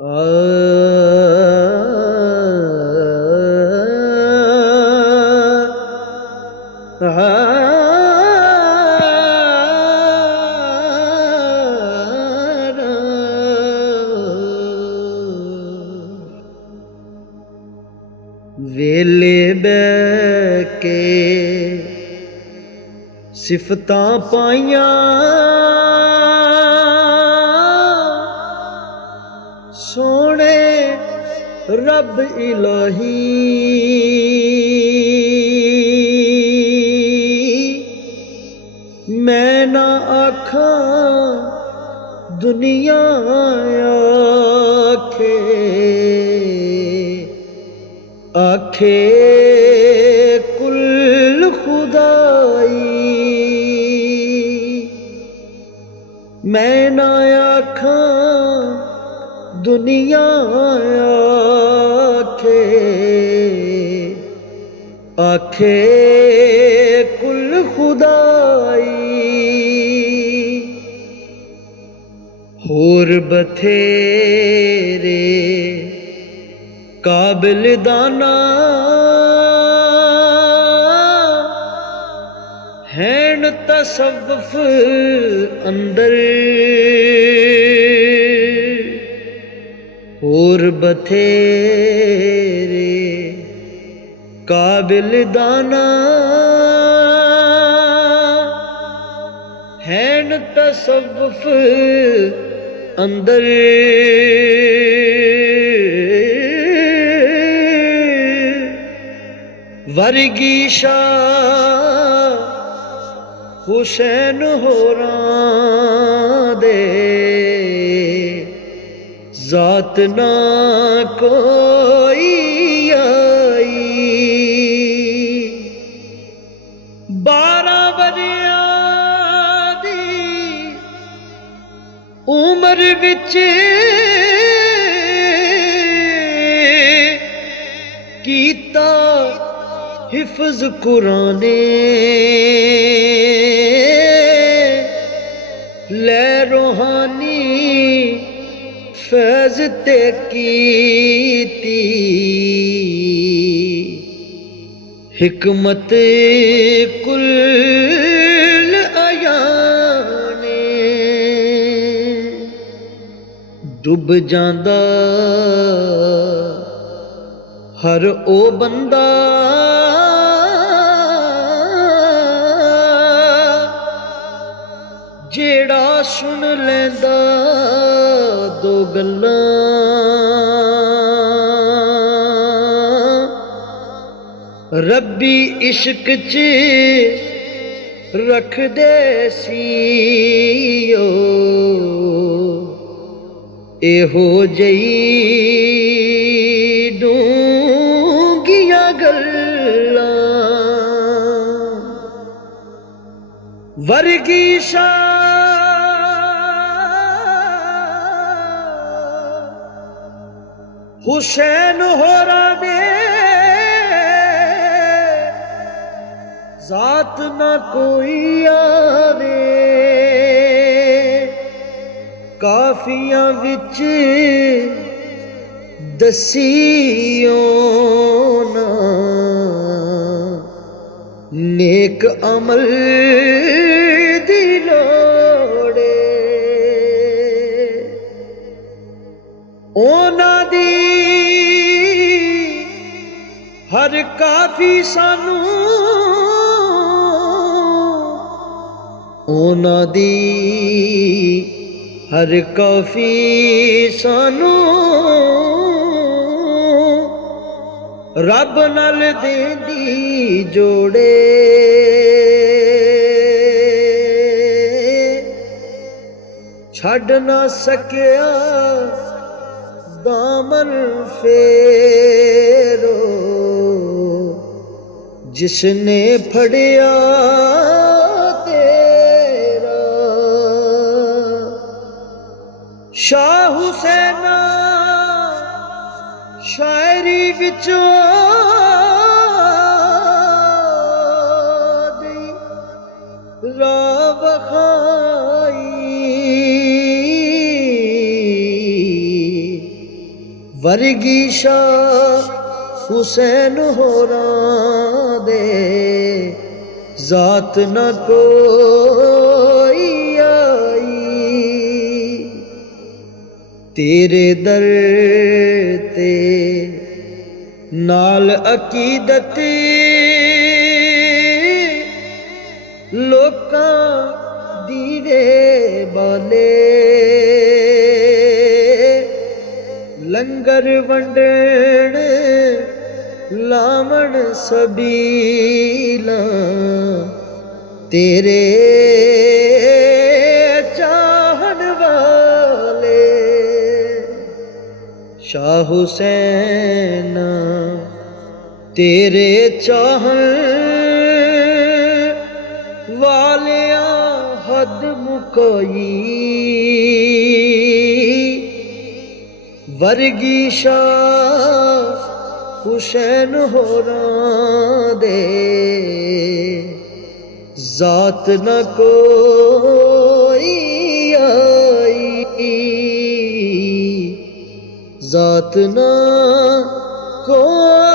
आ वेले बैठ के सिफतां पाइयां सोने रब इलाही मैं ना आखां दुनिया आखे आखे कुल खुदाई मैं ना आखां दुनिया आखे आखे कुल खुदाई होर बथेरे काबिल दाना हैन तसव्वुफ अंदर होर बथेरे काबिल दाना हैन तसव्वुफ अंदर वर्गी शाह हुसैन होरां दे जात ना कोई आई 12 वरियां दी उमर विच कीता हिफ्ज़ कुराने ले रूहानी फैज़ ते कीती हिकमत कुल अयाने डुब जांदा हर ओ बंदा जेड़ा सुन लेंदा दो गल्लां रब्बी इश्क च रख दे सीओ एहो जई डूंगियां गल्लां वर्गी शाह हुसैन होरा दे जात ना कोई आवे काफियां विच दसियो ना नेक अमल दी लोड़े ओना दी हर काफी सानू ओना दी हर काफी सानू रब नाल देंदी जोड़े छड़ ना सकिया दामन फेरो जिसने फड़िया तेरा शाह हुसैना शायरी विचों राह वखाई ਵਰਗੀ ਸ਼ਾਹ ਹੁਸੈਨ ਹੋਰਾਂ ਦੇ ਜ਼ਾਤ ਨਾ ਕੋਈ ਆਈ। तेरे दर ते नाल अकीदत लोकां दीवे बाले लंगर वंडण लावण सबीला तेरे चाहन वाले। शाह हुसैन तेरे चाहन वालिया हद मुकाई। वर्गी शाह हुसैन होरां दे ज़ात न कोई आई। ज़ात न कोई